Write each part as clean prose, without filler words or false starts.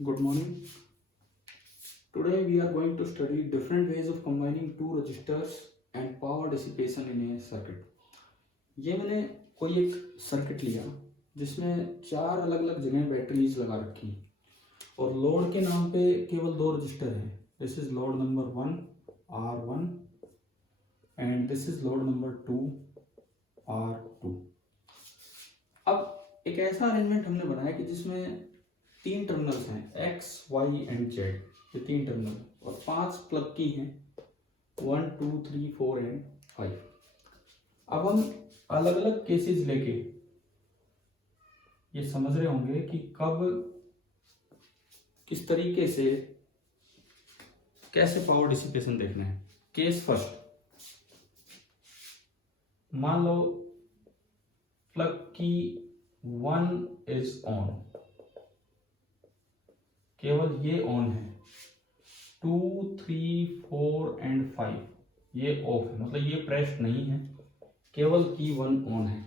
Good morning. Today we are going to study different ways of combining two resistors and power dissipation in a circuit. ये मैंने कोई एक circuit लिया जिसमें चार अलग अलग जगह बैटरीज लगा रखी और लोड के नाम पे केवल दो रजिस्टर हैं. This is load number 1 R1 and this is load number 2 R2. अब एक ऐसा अरेंजमेंट हमने बनाया कि जिसमें तीन टर्मिनल्स हैं X, Y एंड Z. ये तीन टर्मिनल और 5 प्लग की हैं 1, 2, 3, 4 एंड 5. अब हम अलग अलग केसेस लेके ये समझ रहे होंगे कि कब किस तरीके से कैसे पावर डिसिपेशन देखना है. केस फर्स्ट, मान लो प्लग की 1 इज ऑन, केवल ये ऑन है. 2, 3, 4 एंड 5 ये ऑफ है, मतलब ये प्रेस्ड नहीं है, केवल की 1 ऑन है.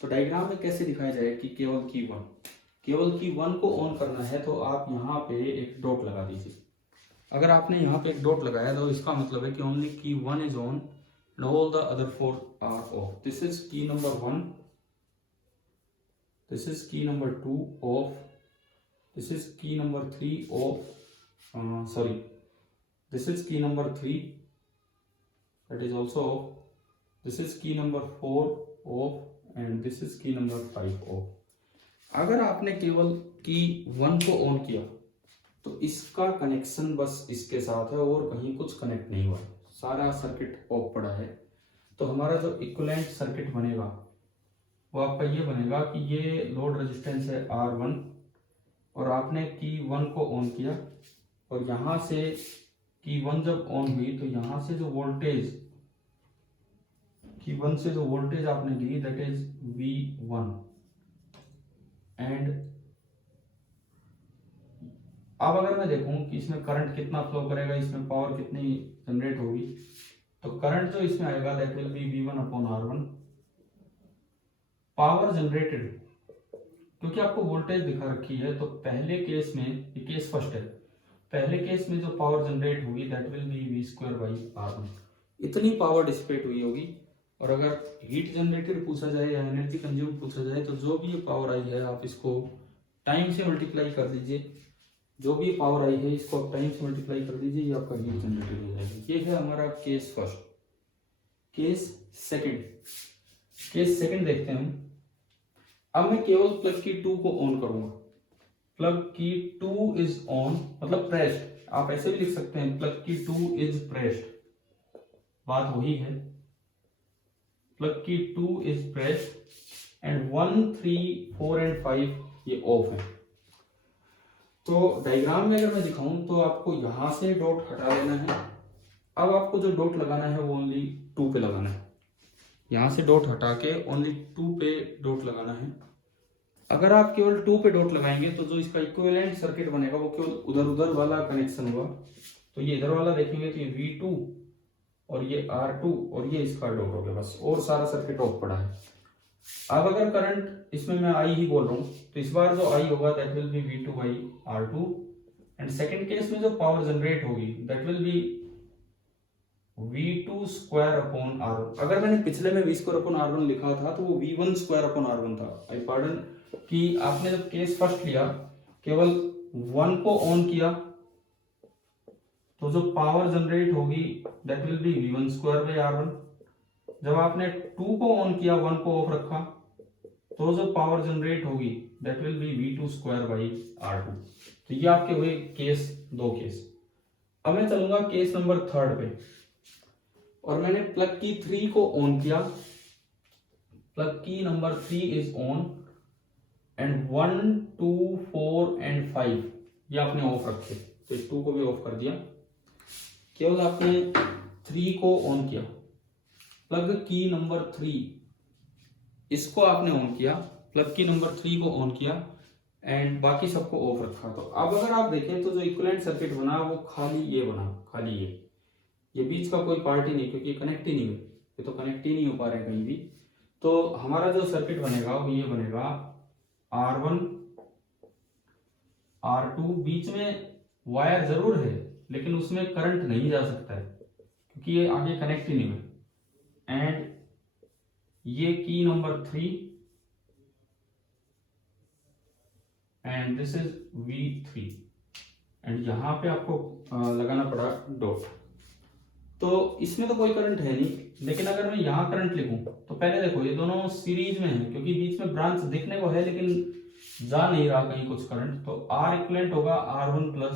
तो डायग्राम में कैसे दिखाया जाए कि केवल की 1 को ऑन करना है तो आप यहाँ पे एक डॉट लगा दीजिए. अगर आपने यहाँ पे एक डॉट लगाया तो इसका मतलब है कि only key 1 is on and all the other 4 are off. This is key number 1, this is key number 2 off, this is key number 3 of this is key number 3 that is also off. This is key number 4 off and this is key number 5 off. अगर आपने केवल की 1 को on किया तो इसका connection बस इसके साथ है और कहीं कुछ कनेक्ट नहीं हुआ, सारा सर्किट ऑफ पड़ा है. तो हमारा जो इक्विवेलेंट सर्किट बनेगा वो आपका ये बनेगा कि ये लोड रेजिस्टेंस है R1 और आपने की 1 को ऑन किया और यहाँ से की 1 जब ऑन हुई तो यहाँ से जो वोल्टेज की 1 से जो वोल्टेज आपने ली दैट इज V1 एंड अब अगर मैं देखूं कि इसमें करंट कितना फ्लो करेगा, इसमें पावर कितनी जनरेट होगी, तो करंट जो इसमें आएगा that will B V1 upon R1. Power generated, क्योंकि आपको वोल्टेज दिखा रखी है तो पहले केस में, ये केस फर्स्ट है, पहले केस में जो पावर जनरेट होगी that will be V square by R1. इतनी पावर डिसिपेट हुई होगी. और अगर हीट जनरेटेड पूछा जाए या एनर्जी कंज्यूम पूछा जाए तो जो भी ये पावर आई है आप इसको टाइम से मल्टीप्लाई कर दीजिए. जो भी पावर आई है इसको आप टाइम से मल्टीप्लाई कर दीजिए, ये आपका हीट जनरेटेड हो जाएगा. ये है हमारा केस फर्स्ट. केस सेकेंड देखते हैं हम. अब मैं केवल प्लग की 2 को ऑन करूंगा. प्लग की 2 इज ऑन मतलब प्रेस्ड, आप ऐसे भी लिख सकते हैं प्लग की 2 इज प्रेस्ड, बात वही है. प्लग की 2 इज प्रेस्ड एंड 1, 3, 4 एंड 5 ये ऑफ है. तो डायग्राम में अगर मैं दिखाऊं तो आपको यहां से डॉट हटा लेना है. अब आपको जो डॉट लगाना है वो ओनली 2 पे लगाना है. यहां से डॉट हटा के ओनली 2 पे डॉट लगाना है. अगर आप केवल 2 पे डॉट लगाएंगे तो जो इसका इक्विवेलेंट सर्किट बनेगा वो केवल उधर उधर वाला कनेक्शन होगा. तो ये इधर वाला देखेंगे तो ये V2 और ये R2 और ये इसका डॉट हो गया बस, और सारा सर्किट ऑफ पड़ा है. अब अगर करंट इसमें मैं I ही बोल रहा हूँ तो इस बार जो I होगा that will B V2 by R2 and second case में जो पावर जनरेट होगी that will B V2 square upon R1. अगर मैंने पिछले में V स्क्वायर अपॉन R1 लिखा था तो वो V1 स्क्वायर अपॉन R1 था. आई पार्डन कि आपने जब केस फर्स्ट लिया केवल 1 को ऑन किया तो जो पावर जनरेट होगी that will B V1 square by R1. जब आपने 2 को ऑन किया 1 को ऑफ रखा तो जो पावर जनरेट होगी that will B V2 square by R2. तो ये आपके हुए केस 2 केस. अब मैं चलूंगा केस नंबर 3 पे और मैंने प्लग की 3 को ऑन किया. प्लग की number 3 is on and 1, 2, 4 and 5 ये आपने ऑफ रखे, तो इस 2 को भी ऑफ कर दिया. केवल आपने 3 को ऑन किया. प्लग की नंबर 3 इसको आपने ऑन किया, प्लग की नंबर 3 को ऑन किया एंड बाकी सबको ऑफ रखा. तो अब अगर आप देखें तो जो इक्विवेलेंट सर्किट बना वो खाली ये बना, खाली ये बीच का कोई पार्ट ही नहीं, क्योंकि कनेक्ट ही नहीं हुई, ये तो कनेक्ट ही नहीं हो पा रहे कहीं भी. तो हमारा जो सर्किट बनेगा वो ये बनेगा R1 R2, बीच में वायर जरूर है लेकिन उसमें करंट नहीं जा सकता है क्योंकि ये आगे कनेक्ट ही नहीं हुए। एंड ये की number 3 and this is V3 and यहां पे आपको लगाना पड़ा डॉट। तो इसमें तो कोई करंट है नहीं, लेकिन अगर मैं यहां करंट लिखूं तो पहले देखो ये दोनों सीरीज में है क्योंकि बीच में ब्रांच दिखने को है लेकिन जा नहीं रहा कहीं कुछ करंट, तो R इक्वलेंट होगा R1 प्लस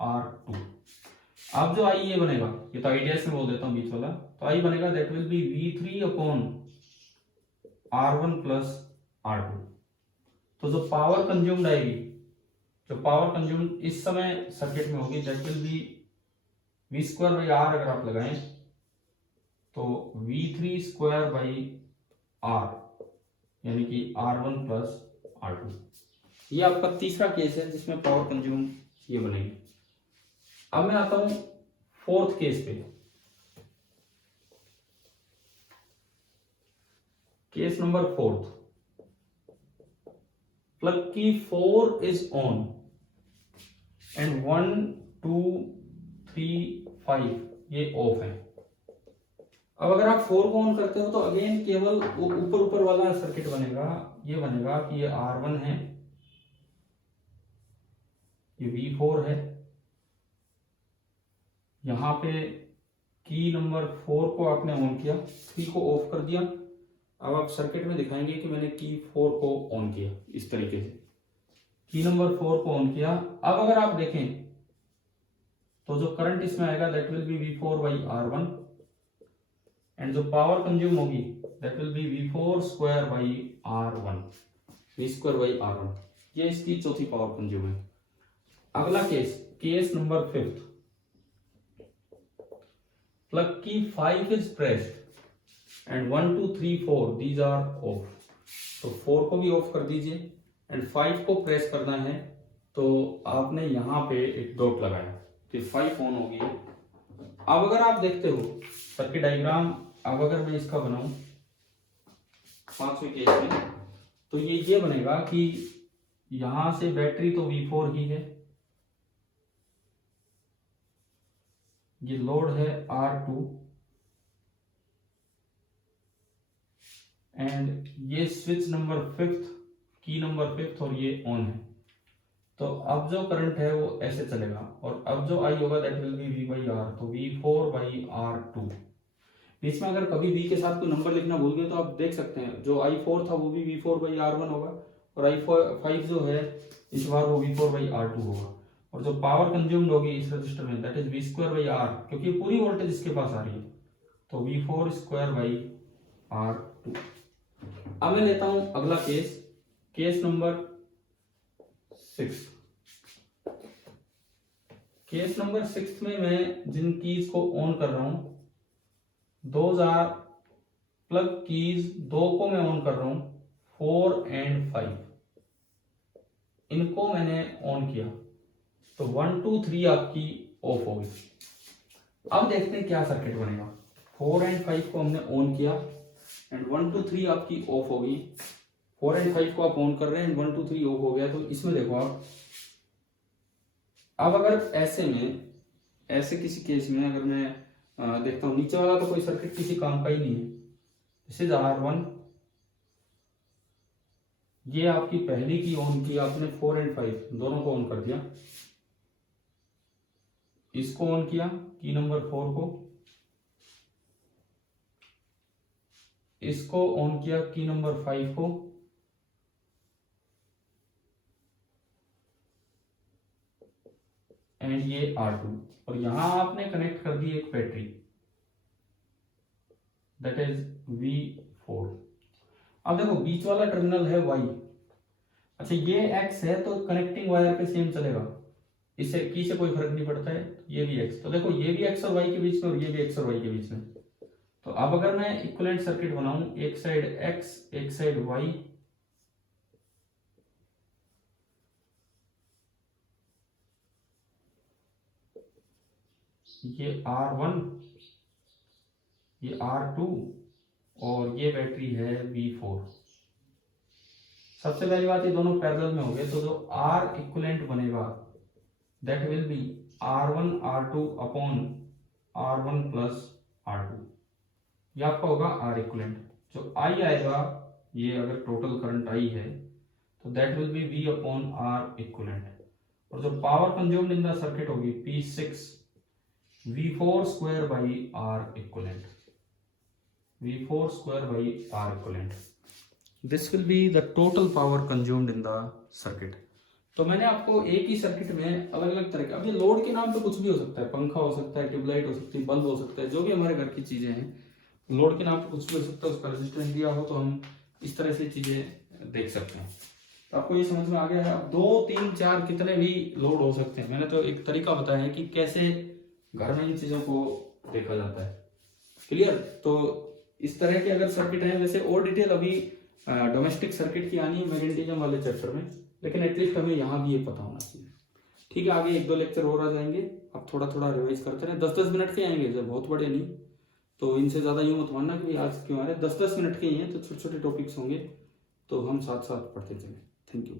R2। अब जो आई ये बनेगा, ये तो आइडिया से बोल देता हूँ बीच वाला, तो आई बनेगा that will B V3 upon R1 plus R2। तो जो पावर कंज्यूम्ड आएगी, जो पावर कंज्यूम्ड इस समय सर्किट में होगी that will be V square by R। अगर आप लगाएं तो V3 स्क्वायर बाई R यानी कि R1 प्लस R2। ये आपका तीसरा केस है जिसमें पावर कंज्यूम ये बनेगी। अब मैं आता हूं फोर्थ केस पे। केस नंबर 4, प्लग की 4 इज ऑन एंड 1 2 3 5 ये ऑफ है। अब अगर आप 4 को ऑन करते हो तो अगेन केवल ऊपर ऊपर वाला सर्किट बनेगा, ये बनेगा कि ये R1 है, ये V4 है, यहां पे की नंबर 4 को आपने ऑन किया, 3 को ऑफ कर दिया। अब आप सर्किट में दिखाएंगे कि मैंने की 4 को ऑन किया इस तरीके से, की नंबर 4 को ऑन किया। अब अगर आप देखें तो जो करंट इसमें आएगा that will B V4 by R1 and जो पावर कंज्यूम होगी that will B V4 square by R1, V square by R1। ये इसकी चौथी पावर कंज्यूम है। अगला case, case number 5, plug key 5 is pressed and 1 2 3 4 these are off. तो 4 को भी ऑफ कर दीजिए एंड 5 को प्रेस करना है, तो आपने यहां पे एक डॉट लगाया तो 5 ऑन होगी। अब अगर आप देखते हो सर्किट डायग्राम, अब अगर मैं इसका बनाऊं 5वें केस में, तो ये बनेगा कि यहां से बैटरी तो V4 ही है, ये लोड है R2 एंड ये स्विच नंबर 5th, की नंबर 5th और ये ऑन है। तो अब जो करंट है वो ऐसे चलेगा और अब जो आई होगा that will be V by R, तो V4 बाई R2। बीच में अगर कभी V के साथ कोई नंबर लिखना भूल गए तो आप देख सकते हैं, जो I4 था वो भी V4 बाई R1 होगा और I5 जो है इस बार वो V4 बाई R2 होगा। और जो पावर कंज्यूम्ड होगी इस रजिस्टर में that is V square by R, क्योंकि पूरी वोल्टेज इसके पास आ रही है, तो V4 स्क्वायर बाई R2। अब मैं लेता हूं अगला case, case number 6। Case number 6 में मैं जिन कीज को ऑन कर रहा हूं, दोज आर प्लग कीज, 2 को मैं ऑन कर रहा हूं 4 एंड 5, इनको मैंने ऑन किया तो 1 2 3 आपकी ऑफ हो गई। अब देखते हैं क्या सर्किट बनेगा। 4 एंड 5 को हमने ऑन किया एंड 1 2 3 आपकी ऑफ होगी। 4 एंड 5 को आप ऑन कर रहे हैं एंड 1 2 3 ऑफ हो गया। तो इसमें देखो आप, अब अगर ऐसे में, ऐसे किसी केस में अगर मैं देखता हूं, नीचे वाला तो कोई सर्किट किसी काम का ही नहीं है, दिस इज R1, ये आपकी पहली की ऑन की आपने, 4 एंड 5 दोनों को ऑन कर दिया, इसको ऑन किया की नंबर 4 को, इसको ऑन किया की नंबर 5 को, एंड ये R2, और यहां आपने कनेक्ट कर दी एक बैटरी दैट इज V4। अब देखो बीच वाला टर्मिनल है Y, अच्छा ये X है तो कनेक्टिंग वायर पे सेम चलेगा, इससे की से कोई फर्क नहीं पड़ता है, ये भी X, तो देखो ये भी X और Y के बीच में और ये भी X और Y के बीच में। तो अब अगर मैं इक्विवेलेंट सर्किट बनाऊं, एक साइड X एक साइड Y, ये R1 ये R2 और ये बैटरी है V4। सबसे पहली बात ये दोनों पैरेलल में हो गए, तो जो आर इक्विवेलेंट बनेगा that will B R1 R2 upon R1 plus R2, ये आपका होगा आर इक्विवेलेंट। जो आई आएगा, ये अगर टोटल करंट आई है तो that will be V upon R equivalent, और जो power consumed in the circuit होगी P6 V4 square by R equivalent, V4 square by R equivalent, this will be the total power consumed in the circuit. तो मैंने आपको एक ही circuit में अलग अलग तरह के, अब ये लोड के नाम पे कुछ भी हो सकता है, पंखा हो सकता है, ट्यूबलाइट हो सकती है, बल्ब हो सकता है, जो भी हमारे घर की चीजें हैं, लोड के नाम पे कुछ भी हो सकता है, उसका रेजिस्टेंस दिया हो तो हम इस तरह से चीजें देख सकते हैं। तो आपको ये समझ में आ गया है। अब 2 3 4 कितने भी लोड हो सकते हैं, मैंने तो एक तरीका बताया है कि कैसे घर में इन चीजों को देखा जाता है। क्लियर? तो इस तरह के अगर सर्किट है, वैसे और डिटेल अभी डोमेस्टिक सर्किट की आनी है मैग्नेटिज्म वाले चैप्टर में, लेकिन एटलीस्ट हमें यहाँ भी ये पता होना चाहिए। ठीक है, आगे 1-2 लेक्चर और आ जाएंगे, अब थोड़ा थोड़ा रिवाइज करते रहे। 10-10 मिनट के आएंगे, जब बहुत बड़े नहीं, तो इनसे ज़्यादा यूँ मत मानना कि आज क्यों आ रहे, 10-10 मिनट के ही हैं, तो छोटे छोटे टॉपिक्स होंगे, तो हम साथ साथ पढ़ते चलें। Thank you.